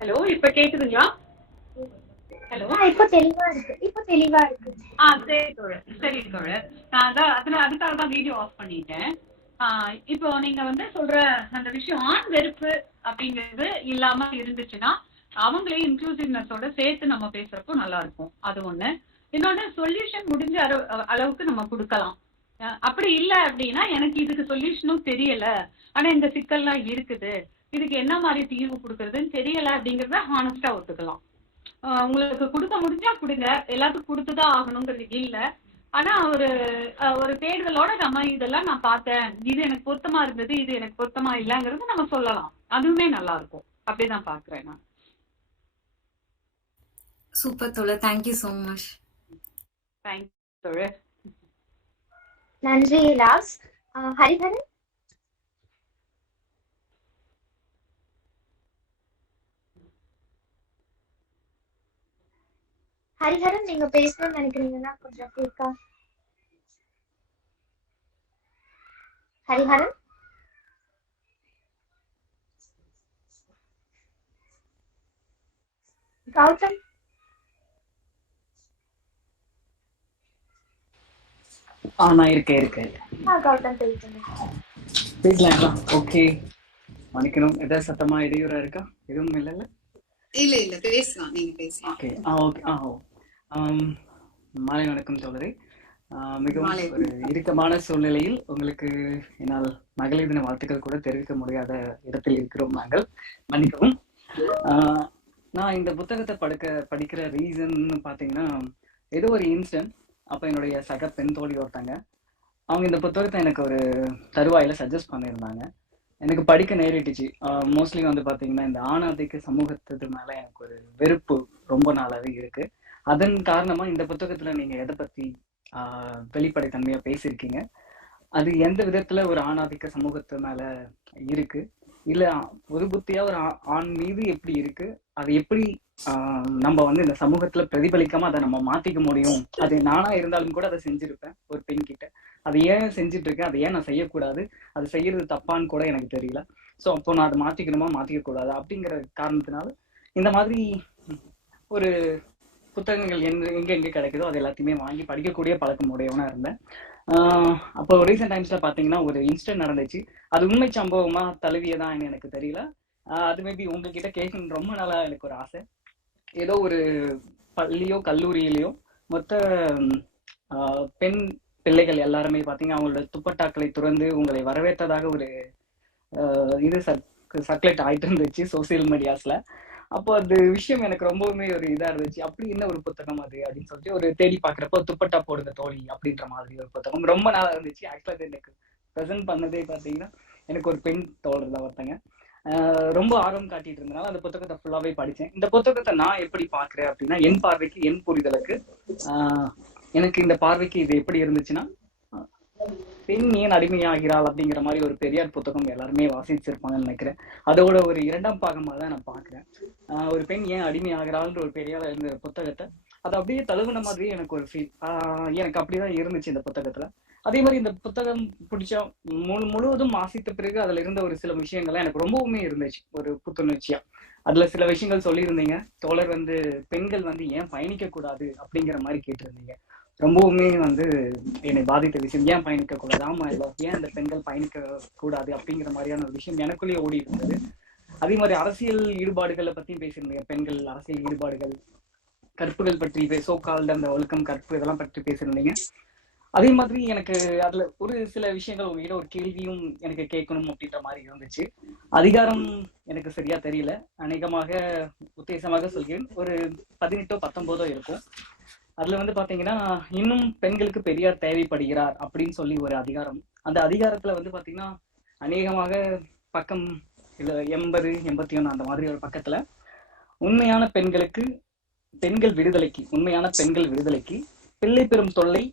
ஹலோ, இப்ப கேக்குதுங்களா? ஹலோ, இப்ப தெளிவா இருக்கு. சரி தோழர், நான் அதுக்காக தான் வீடியோ ஆஃப் பண்ணிட்டேன். இப்போ நீங்க வந்து சொல்ற அந்த விஷயம் ஆண் வெறுப்பு அப்படிங்கிறது இல்லாம இருந்துச்சுன்னா அவங்களையும் இன்க்ளூசிவ்னஸோட சேர்த்து நம்ம பேசுறப்போ நல்லா இருக்கும். அது ஒண்ணு. இன்னொன்னு, சொல்யூஷன் முடிஞ்ச அளவுக்கு நம்ம கொடுக்கலாம். அப்படி இல்லை அப்படின்னா எனக்கு இதுக்கு சொல்யூஷனும் தெரியல, ஆனா இந்த சிக்கல்லாம் இருக்குது, இதுக்கு என்ன மாதிரி தீர்வு கொடுக்கறதுன்னு தெரியல அப்படிங்கறத ஹானஸ்டா ஒத்துக்கலாம். உங்களுக்கு கொடுக்க முடிஞ்சா கொடுங்க, எல்லாத்துக்கும் கொடுத்துதான் ஆகணுங்கிறது இல்லை. ஆனா ஒரு தேடுதலோட நம்ம இதெல்லாம் நான் பார்த்தேன், இது எனக்கு பொருத்தமா இருந்தது, இது எனக்கு பொருத்தமா இல்லைங்கிறது நம்ம சொல்லலாம். அதுவுமே நல்லா இருக்கும். அப்படிதான் பாக்குறேன் நான். சூப்பர் தோழர், தேங்க்யூ சோ மச். தேங்க்யூ தோழர். நன்றி லாஸ். ஹரிஹரன். ஹரிஹரன், நீங்க பேசணும்னு நினைக்கிறீங்கன்னா கொஞ்சம் கேட்கா. ஹரிஹரன். கௌதம். நான் இருக்கேன். கௌதம் பேசுங்க. பேசலாங்களா? ஓகே, மன்னிக்கணும். ஏதாவது சத்தமா இடையூறா இருக்கா? எதுவும் இல்லைல்ல? இல்ல பேசலாம், நீங்க பேசலாம். ஓகே. ஓகே. மாலை வணக்கம் தோழரே. மிகவும் ஒரு இறுக்கமான சூழ்நிலையில் உங்களுக்கு என்னால் மகளிர் தின வாழ்த்துக்கள் கூட தெரிவிக்க முடியாத இடத்தில் இருக்கிறோம் நாங்கள், மன்னிக்கவும். நான் இந்த புத்தகத்தை படிக்கிற ரீசன் பாத்தீங்கன்னா, ஏதோ ஒரு இன்சிடென்ட். அப்ப என்னுடைய சக பெண் தோழி ஒருத்தாங்க, அவங்க இந்த புத்தகத்தை எனக்கு ஒரு தருவாயில சஜஸ்ட் பண்ணியிருந்தாங்க. எனக்கு படிக்க நேரிட்டுச்சு. மோஸ்ட்லி வந்து பாத்தீங்கன்னா இந்த ஆணாதிக்க சமூகத்துக்கு மேல எனக்கு ஒரு வெறுப்பு ரொம்ப நாளாவே இருக்கு. அதன் காரணமா இந்த புத்தகத்துல நீங்க எதை பத்தி வெளிப்படைத்தன்மையா பேசியிருக்கீங்க, அது எந்த விதத்துல ஒரு ஆணாதிக்க சமூகத்து மேல இருக்கு, இல்ல ஒரு புத்தியா ஒரு ஆண் மீது எப்படி இருக்கு, அது எப்படி நம்ம வந்து இந்த சமூகத்துல பிரதிபலிக்காம அதை நம்ம மாத்திக்க முடியும். அது நானா இருந்தாலும் கூட அதை செஞ்சிருப்பேன் ஒரு பெண் கிட்ட. அதை ஏன் செஞ்சுட்டு இருக்கேன், அதை ஏன் நான் செய்யக்கூடாது, அது செய்யறது தப்பான்னு கூட எனக்கு தெரியல. ஸோ அப்போ நான் அதை மாத்திக்கணுமா மாத்திக்க கூடாது அப்படிங்கிற காரணத்தினால இந்த மாதிரி ஒரு புத்தகங்கள் எங்க கிடைக்குதோ அது எல்லாத்தையுமே வாங்கி படிக்கக்கூடிய பழக்கம் உடையவனா இருந்தேன். அப்போ ரீசெண்ட் டைம்ஸ்ல பாத்தீங்கன்னா ஒரு இன்சிடென்ட் நடந்துச்சு. அது உண்மை சம்பவமா தழுவியதான் எனக்கு தெரியல. அது மேபி உங்ககிட்ட கேட்கணும் ரொம்ப நாளா எனக்கு ஒரு ஆசை. ஏதோ ஒரு பள்ளியோ கல்லூரியிலையோ மொத்த பெண் பிள்ளைகள் எல்லாருமே பாத்தீங்கன்னா அவங்களோட துப்பட்டாக்களை துறந்து உங்களை வரவேற்றதாக ஒரு இது சர்க்குலேட் ஆயிட்டு இருந்துச்சு சோசியல் மீடியாஸ்ல. அப்போ அது விஷயம் எனக்கு ரொம்பவுமே ஒரு இதா இருந்துச்சு. அப்படி என்ன ஒரு புத்தகம் அது அப்படின்னு சொல்லிட்டு ஒரு தேடி பாக்குறப்போ துப்பட்டா போடுங்க தோழி அப்படின்ற மாதிரி ஒரு புத்தகம் ரொம்ப நாளா இருந்துச்சு. ஆக்சுவலா அது எனக்கு ப்ரெசென்ட் பண்ணதே பாத்தீங்கன்னா எனக்கு ஒரு பெண் தோழர் தான் ஒருத்தங்க. ரொம்ப ஆர்வம் காட்டிட்டு இருந்தனால அந்த புத்தகத்தை ஃபுல்லாவே படிச்சேன். இந்த புத்தகத்தை நான் எப்படி பாக்குறேன் அப்படின்னா, என் பார்வைக்கு என் புரிதலுக்கு எனக்கு இந்த பார்வைக்கு இது எப்படி இருந்துச்சுன்னா, பெண் ஏன் அடிமையாகிறாள் அப்படிங்கிற மாதிரி ஒரு பெரியார் புத்தகம் எல்லாருமே வாசிச்சிருப்பாங்கன்னு நினைக்கிறேன். அதோட ஒரு 2ஆம் பாகமா தான் நான் பாக்குறேன். ஒரு பெண் ஏன் அடிமையாகிறாள்ன்ற ஒரு பெரியார் இருந்த புத்தகத்தை அது அப்படியே தழுவுன மாதிரி எனக்கு ஒரு ஃபீல். எனக்கு அப்படிதான் இருந்துச்சு இந்த புத்தகத்துல. அதே மாதிரி இந்த புத்தகம் பிடிச்சா முழுவதும் வாசித்த பிறகு அதுல இருந்த ஒரு சில விஷயங்கள்லாம் எனக்கு ரொம்பவுமே இருந்துச்சு ஒரு புத்துணர்ச்சியா. அதுல சில விஷயங்கள் சொல்லியிருந்தீங்க தோழர், வந்து பெண்கள் வந்து ஏன் பயணிக்க கூடாது அப்படிங்கிற மாதிரி கேட்டிருந்தீங்க. ரொம்பவுமே வந்து என்னை பாதித்த விஷயம், ஏன் பயணிக்க கூடாது, ஆமா இல்ல ஏன் அந்த பெண்கள் பயணிக்க கூடாது அப்படிங்கிற மாதிரியான ஒரு விஷயம் எனக்குள்ளேயே ஓடி இருந்தது. அதே மாதிரி அரசியல் ஈடுபாடுகளை பத்தியும் பேசியிருந்தீங்க. பெண்கள் அரசியல் ஈடுபாடுகள், கற்புகள் பற்றி, சோக்கால்ட அந்த ஒழுக்கம் கற்பு இதெல்லாம் பற்றி பேசியிருந்தீங்க. அதே மாதிரி எனக்கு அதுல ஒரு சில விஷயங்கள் உங்ககிட்ட ஒரு கேள்வியும் எனக்கு கேட்கணும் அப்படின்ற மாதிரி இருந்துச்சு. அதிகாரம் எனக்கு சரியா தெரியல, அநேகமாக உத்தேசமாக சொல்கிறேன் ஒரு 18 19 இருக்கும். அதுல வந்து பாத்தீங்கன்னா இன்னும் பெண்களுக்கு பெரியார் தேவைப்படுகிறார் அப்படின்னு சொல்லி ஒரு அதிகாரம். அந்த அதிகாரத்துல வந்து பாத்தீங்கன்னா அநேகமாக பக்கம் 80 81 அந்த மாதிரி ஒரு பக்கத்துல உண்மையான பெண்களுக்கு பெண்கள் விடுதலைக்கு உண்மையான பெண்கள் விடுதலைக்கு பிள்ளை பெறும் தொல்லை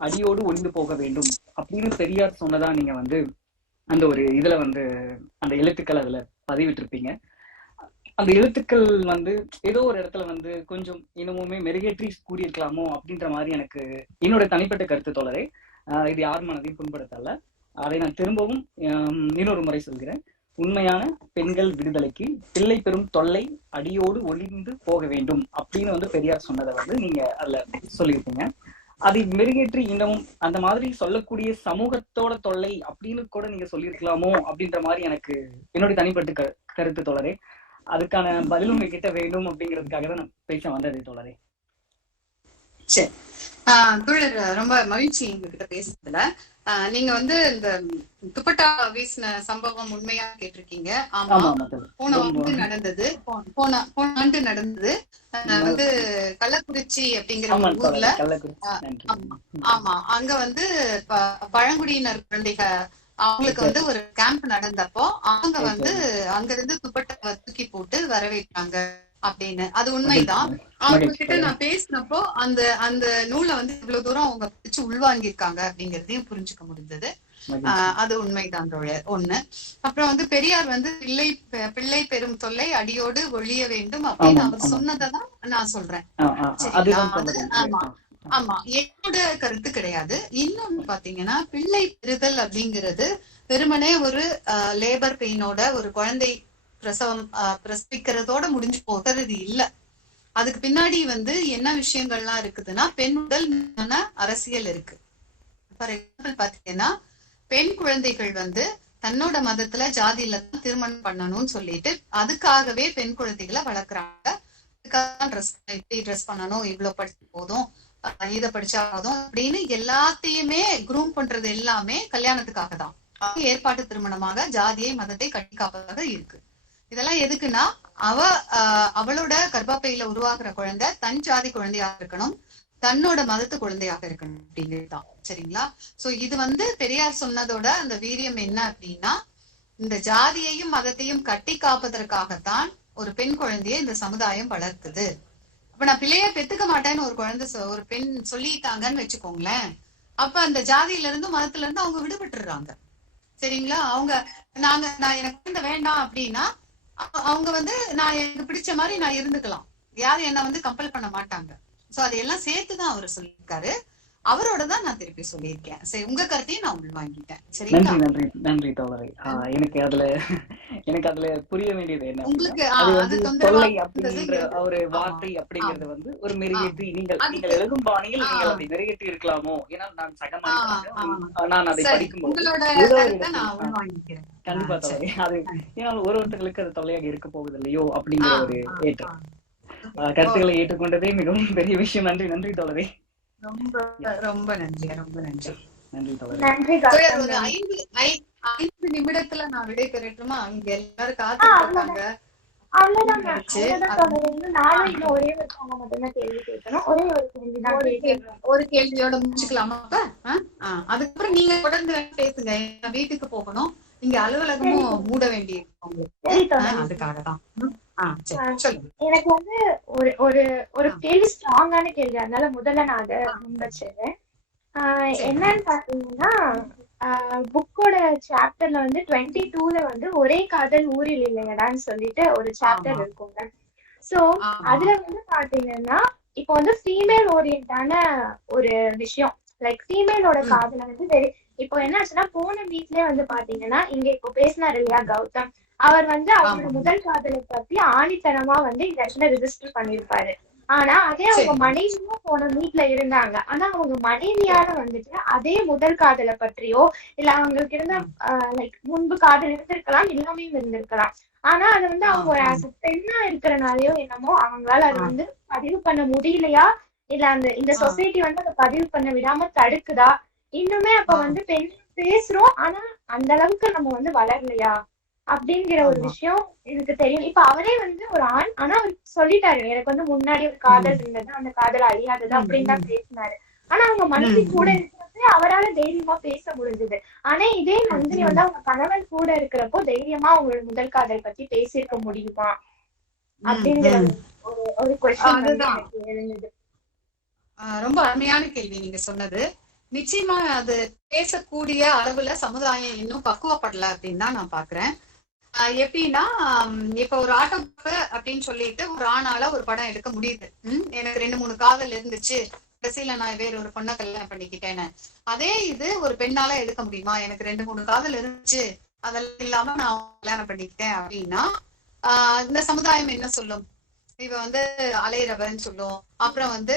அடியோடு ஒளிந்து போக வேண்டும் அப்படின்னு பெரியார் சொன்னதா நீங்க வந்து அந்த ஒரு இதுல வந்து அந்த எழுத்துக்கள் அதுல பதிவிட்டிருப்பீங்க. அந்த எழுத்துக்கள் வந்து ஏதோ ஒரு இடத்துல வந்து கொஞ்சம் இன்னமுமே மெருகேற்றி கூறியிருக்கலாமோ அப்படின்ற மாதிரி எனக்கு என்னோட தனிப்பட்ட கருத்து தோழரே. இது யார் மனதையும் புண்படுத்தல. அதை நான் திரும்பவும் இன்னொரு முறை சொல்கிறேன். உண்மையான பெண்கள் விடுதலைக்கு பிள்ளை பெறும் தொல்லை அடியோடு ஒளிந்து போக வேண்டும் அப்படின்னு வந்து பெரியார் சொன்னதை வந்து நீங்க அதுல சொல்லியிருப்பீங்க. அதை மெருகேற்றி இன்னமும் அந்த மாதிரி சொல்லக்கூடிய சமூகத்தோட தொல்லை அப்படின்னு கூட நீங்க சொல்லியிருக்கலாமோ அப்படின்ற மாதிரி எனக்கு என்னுடைய தனிப்பட்ட கருத்து தோழரே. அதுக்கான பதில் உங்ககிட்ட வேண்டும் அப்படிங்கிறதுக்காக தான் நான் பேச வந்தது தோழரே. சரி, தோழர் ரொம்ப மகிழ்ச்சி உங்ககிட்ட பேசுறதுல. நீங்க வந்து இந்த துப்பட்டா வீசின சம்பவம் உண்மையா கேட்டிருக்கீங்க. ஆமா, போன ஆண்டு நடந்தது. வந்து கள்ளக்குறிச்சி அப்படிங்கிற ஊர்ல, ஆமா, அங்க வந்து பழங்குடியினர் குழந்தைகள் அவங்களுக்கு வந்து ஒரு கேம்ப் நடந்தப்போ அவங்க வந்து அங்க இருந்து துப்பட்டா தூக்கி போட்டு வரவேற்றாங்க அப்படின்னு. அது உண்மைதான். அவங்க கிட்ட நான் பேசினப்போ அந்த அந்த நூலை வந்து இவ்வளவு தூரம் அவங்க பிடிச்சு உள்வாங்கியிருக்காங்க அப்படிங்கறதையும் புரிஞ்சுக்க முடிஞ்சது. அது உண்மைதான் தோழர். ஒண்ணு. அப்புறம் வந்து பெரியார் வந்து பிள்ளை பெரும் தொல்லை அடியோடு ஒழிய வேண்டும் அப்படின்னு அவர் சொன்னதான் நான் சொல்றேன். ஆமா ஆமா, என்னோட கருத்து கிடையாது. இன்னொன்னு பாத்தீங்கன்னா, பிள்ளை பெறுதல் அப்படிங்கிறது வெறுமனே ஒரு லேபர் பெயினோட ஒரு குழந்தை பிரசவிக்கிறதோட முடிஞ்சு போகிறது இல்ல. அதுக்கு பின்னாடி வந்து என்ன விஷயங்கள்லாம் இருக்குதுன்னா, பெண் உடல் அரசியல் இருக்கு. ஃபார் எக்ஸாம்பிள் பாத்தீங்கன்னா பெண் குழந்தைகள் வந்து தன்னோட மதத்துல ஜாதியில தான் திருமணம் பண்ணணும்னு சொல்லிட்டு அதுக்காகவே பெண் குழந்தைகளை வளர்க்குறாங்க. அதுக்காக ட்ரெஸ் பண்ணணும், இவ்வளவு படிச்சு போதும், இதை படிச்சா போதும் அப்படின்னு எல்லாத்தையுமே குரூம் பண்றது எல்லாமே கல்யாணத்துக்காக தான். ஏற்பாட்டு திருமணமாக ஜாதியை மதத்தை கட்டி காப்பதாக இருக்கு. இதெல்லாம் எதுக்குன்னா அவளோட கர்ப்பப்பையில உருவாக்குற குழந்தை தன் ஜாதி குழந்தையாக இருக்கணும், தன்னோட மதத்து குழந்தையாக இருக்கணும் அப்படிங்கிறதுதான். சரிங்களா? சோ இது வந்து பெரியார் சொன்னதோட அந்த வீரியம் என்ன அப்படின்னா, இந்த ஜாதியையும் மதத்தையும் கட்டி காப்பதற்காகத்தான் ஒரு பெண் குழந்தைய இந்த சமுதாயம் வளர்க்குது. அப்ப நான் பிள்ளைய பெத்துக்க மாட்டேன்னு ஒரு பெண் சொல்லிட்டாங்கன்னு வச்சுக்கோங்களேன், அப்ப அந்த ஜாதியில இருந்து மதத்துல இருந்து அவங்க விடுபட்டுறாங்க. சரிங்களா? நான் எனக்கு குழந்தை வேண்டாம் அப்படின்னா அவங்க வந்து நான் எனக்கு பிடிச்ச மாதிரி நான் இருந்துக்கலாம், யாரும் என்ன வந்து கம்பல் பண்ண மாட்டாங்க. சோ அதையெல்லாம் சேர்த்துதான் அவர் சொல்லியிருக்காரு. அவரோட தான் நான் திருப்பி சொல்லியிருக்கேன். சரி, உங்க கருத்தையும் நான் உள்வாங்கிட்டேன். சரிங்களா? நன்றி நன்றி தோழரை. எனக்கு அதுல புரிய வேண்டியது என்ன, உங்களுக்கு அது வந்து தொல்லை அப்படின்ற ஒரு வார்த்தை அப்படிங்கறது வந்து ஒரு மெருகேற்றி நீங்கள் எழுதும் பாணியில் நீங்கள் அதை மெருகேற்றி இருக்கலாமோ? ஏன்னா நான் சகமாக நான் அதை படிக்கும்போது கண்டிப்பா தோழரை அது ஏன்னா ஒருத்தங்களுக்கு அது தொல்லையாக இருக்க போகுது இல்லையோ அப்படிங்கிற ஒரு ஏற்றம் கருத்துக்களை ஏற்றுக்கொண்டதே மிகவும் பெரிய விஷயம். நன்றி நன்றி தோழரே. ரொம்ப நன்றி, ரொம்ப நன்றி. நன்றி தோழரே. ஒரு 5 நிமிடத்துல நான் விடை பெறட்டுமா? இங்க எல்லாரும் காத்துருக்காங்க. ஒரு கேள்வியோட முடிச்சுக்கலாமா? அதுக்கப்புறம் நீங்க தொடர்ந்து பேசுங்க. வீட்டுக்கு போகணும், இங்க அலுவலகமும் மூட வேண்டிய அதுக்காக தான். எனக்கு வந்து ஒரு கேள்வி, ஸ்ட்ராங்கான கேள்வி, அதனால முதல்ல நான் அதை முன்வச்சிருந்தேன். என்னன்னு பாத்தீங்கன்னா, புக்கோட சாப்டர்ல வந்து 22ல வந்து ஒரே காதல் ஊரில் இல்லையடான்னு சொல்லிட்டு ஒரு சாப்டர் இருக்குங்க. சோ அதுல வந்து பாத்தீங்கன்னா இப்போ வந்து ஃபீமேல் ஓரியன்டான ஒரு விஷயம், லைக் ஃபீமேலோட காதல வந்து இப்போ என்ன ஆச்சுன்னா, போன வீட்லயே வந்து பாத்தீங்கன்னா இங்க இப்போ பேசினாரு இல்லையா கௌதம், அவர் வந்து அவரோட முதல் காதலை பத்தி ஆணித்தனமா வந்து இந்த இடத்துல ரெஜிஸ்டர் பண்ணிருப்பாரு. ஆனா அதே அவங்க மனைவியும் போன வீட்டுல இருந்தாங்க. ஆனா அவங்க மனைவியால வந்துட்டு அதே முதல் காதலை பற்றியோ இல்ல அவங்களுக்கு இருந்த லைக் முன்பு காதல் இருந்திருக்கலாம், எல்லாமே இருந்திருக்கலாம். ஆனா அது வந்து அவங்க ஒரு பெண்ணா இருக்கிறனாலயோ என்னமோ அவங்களால அது வந்து பதிவு பண்ண முடியலையா, இல்ல இந்த சொசைட்டி வந்து அதை பதிவு பண்ண விடாம தடுக்குதா? இன்னுமே அப்ப வந்து பெண் பேசுறோம், ஆனா அந்த அளவுக்கு நம்ம வந்து வளரலையா அப்படிங்கிற ஒரு விஷயம் எனக்கு தெரியும். இப்ப அவரே வந்து ஒரு ஆண், ஆனா அவர் சொல்லிட்டாரு எனக்கு வந்து முன்னாடி ஒரு காதல் இருந்தது, அந்த காதல் அழியாதது அப்படின்னு தான் பேசினாரு. ஆனா அவங்க மனைவி கூட இருக்கிறப்ப அவரால் தைரியமா பேச முடிஞ்சது. ஆனா இதே நந்தினி வந்து அவங்க கணவன் கூட இருக்கிறப்போ தைரியமா அவங்களோட முதல் காதல் பத்தி பேசியிருக்க முடியுமா அப்படிங்கிற ஒரு கொஸ்டின் எழுந்தது. ரொம்ப அருமையான கேள்வி நீங்க சொன்னது. நிச்சயமா அது பேசக்கூடிய அளவுல சமுதாயம் இன்னும் பக்குவப்படல அப்படின்னு தான் நான் பாக்குறேன். எப்படின்னா, இப்ப ஒரு ஆட்டோகிராஃப் அப்படின்னு சொல்லிட்டு ஒரு ஆணால ஒரு படம் எடுக்க முடியுது. எனக்கு 2-3 காதல் இருந்துச்சு, கடைசியில நான் வேற ஒரு பொண்ணை கல்யாணம் பண்ணிக்கிட்டேன்னு. அதே இது ஒரு பெண்ணால எடுக்க முடியுமா? எனக்கு 2-3 காதல் இருந்துச்சு, அதெல்லாம் இல்லாம நான் கல்யாணம் பண்ணிக்கிட்டேன் அப்படின்னா இந்த சமுதாயம் என்ன சொல்லும்? இவ வந்து அலையிறவன்னு சொல்லும், அப்புறம் வந்து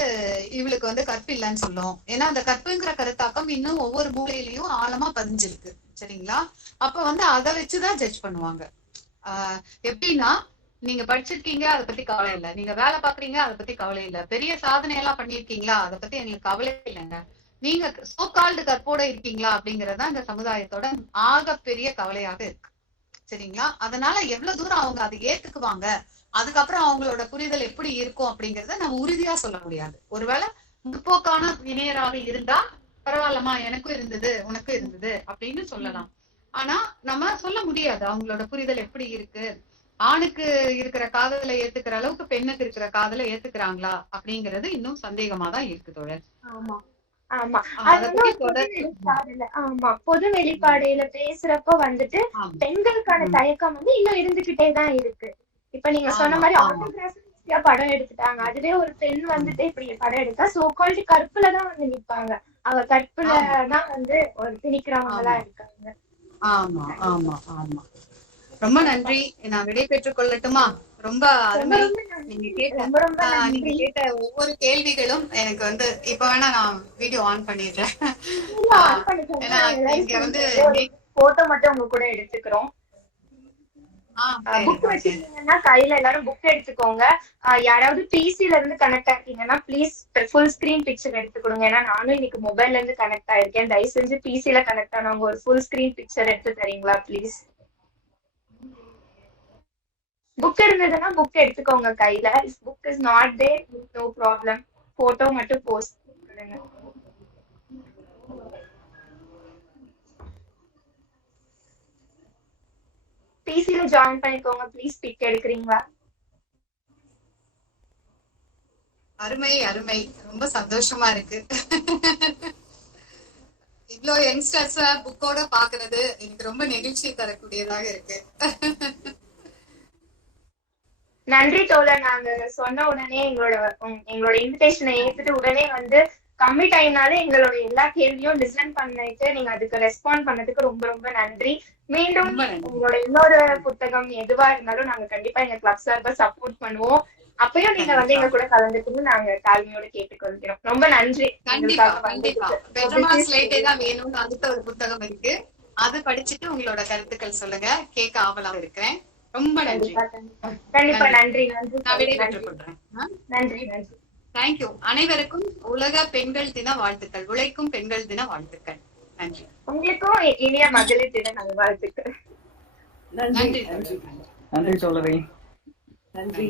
இவளுக்கு வந்து கற்பு இல்லைன்னு சொல்லும். ஏன்னா அந்த கற்புங்கிற கருத்தாக்கம் இன்னும் ஒவ்வொரு மூலையிலயும் ஆழமா பதிஞ்சிருக்கு. சரிங்களா? அப்ப வந்து அதை வச்சுதான் ஜட்ஜ் பண்ணுவாங்க. எப்படின்னா, நீங்க படிச்சிருக்கீங்க, அதை பத்தி கவலை இல்லை, நீங்க வேலை பாக்குறீங்க, அதை பத்தி கவலை இல்லை, பெரிய சாதனை எல்லாம் பண்ணிருக்கீங்களா, அதை பத்தி எங்களுக்கு கவலை இல்லைங்க, நீங்க சோ கால்டு கற்போட இருக்கீங்களா அப்படிங்கறதான் இந்த சமுதாயத்தோட ஆகப்பெரிய கவலையாக இருக்கு. சரிங்களா? அதனால எவ்வளவு தூரம் அவங்க அதை ஏத்துக்குவாங்க, அதுக்கப்புறம் அவங்களோட புரிதல் எப்படி இருக்கும் அப்படிங்கறத நம்ம உறுதியா சொல்ல முடியாது. ஒருவேளை முற்போக்கான இணையராக இருந்தா பரவாயில்லமா, எனக்கும் இருந்தது உனக்கும் இருந்தது அப்படின்னு சொல்லலாம். ஆனா நம்ம சொல்ல முடியாது அவங்களோட புரிதல் எப்படி இருக்கு, ஆணுக்கு இருக்கிற காதலை ஏத்துக்கிற அளவுக்கு பெண்ணுக்கு இருக்கிற காதலை ஏத்துக்கிறாங்களா அப்படிங்கறது இன்னும் சந்தேகமா தான் இருக்கு தோழர். ஆமா ஆமா, பொது வெளிப்பாடையில பேசுறப்ப வந்துட்டு பெண்களுக்கான தயக்கம் வந்து இன்னும் இருந்துகிட்டே தான் இருக்கு. இப்ப நீங்க சொன்ன மாதிரி ஆட்டோகிராஃபியா படம் எடுத்துட்டாங்க, அதுவே ஒரு பெண் வந்துட்டு இப்படி படம் எடுத்தா சோகால்டு கற்புலதான் வந்து நிப்பாங்க, அவங்க கற்புலதான் வந்து ஒரு திணிக்கிறவங்களா இருக்காங்க. ஆமா ஆமா ஆமா. ரொம்ப நன்றி. நான் விடை பெற்றுக் கொள்ளட்டுமா? ரொம்ப அருமை. நீங்க கேட்ட ஒவ்வொரு கேள்விகளும் எனக்கு வந்து இப்ப வேணா நான் வீடியோ ஆன் பண்ணிடுறேன். இங்க வந்து போட்டோ மட்டும் உங்க கூட எடுத்துக்கிறோம். புக் வச்சிருக்கீங்கன்னா கையில எல்லாரும் புக் எடுத்துக்கோங்க. யாராவது பிசில இருந்து கனெக்ட் ஆகிட்டீங்கன்னா ப்ளீஸ் ஃபுல் ஸ்கிரீன் பிக்சர் எடுத்து கொடுங்க. ஏன்னா நானும் இன்னைக்கு மொபைல்ல இருந்து கனெக்ட் ஆயிருக்கேன். தயவு செஞ்சு பிசில கனெக்ட் ஆனவங்க ஒரு ஃபுல் ஸ்கிரீன் பிக்சர் எடுத்து தரீங்களா ப்ளீஸ்? புக் இருந்ததுன்னா புக் எடுத்துக்கோங்க கையில. If book is not there no problem, photo மட்டும் போஸ்ட் பண்ணுங்க. பிசில ஜாயின் பண்ணிக்கோங்க ப்ளீஸ். பிக் எடுக்கிறீங்களா? அருமை அருமை, ரொம்ப சந்தோஷமா இருக்கு. இவ்ளோ யங்ஸ்டர்ஸ் புக்கோட பாக்குறது எனக்கு ரொம்ப நெகிழ்ச்சி தரக்கூடியதாக இருக்கு. நன்றி தோழர். நாங்க சொன்ன உடனே எங்களோட இன்விடேஷனை ஏத்துட்டு உடனே வந்து கம்மி டைம்னால எங்களோட எல்லா கேள்வியும் லிசன் பண்ணிட்டு நீங்க அதுக்கு ரெஸ்பாண்ட் பண்ணதுக்கு ரொம்ப ரொம்ப நன்றி. மீண்டும் உங்களோட இன்னொரு புத்தகம் எதுவா இருந்தாலும் நாங்க கண்டிப்பா எங்க கிளப் சார்பா சப்போர்ட் பண்ணுவோம். அப்பயும் நீங்க வந்து எங்க கூட கலந்துக்கணும் நாங்க தாழ்மையோட கேட்டுக்கொள்கிறோம். ரொம்ப நன்றி. வேணும்னு அடுத்த ஒரு புத்தகம் இருக்கு, அது படிச்சுட்டு உங்களோட கருத்துக்கள் சொல்லுங்க, கேட்க ஆவலா இருக்கிறேன். ரொம்ப நன்றி. கண்டிப்பா நன்றி. நன்றி நன்றி. தேங்க்யூ. அனைவருக்கும் உலக பெண்கள் தின வாழ்த்துக்கள், உழைக்கும் பெண்கள் தின வாழ்த்துக்கள். நன்றி. உங்களுக்கும் இனிய மகளிர் தின நல்வாழ்த்துக்கள். நன்றி. நன்றி தோழரே. நன்றி.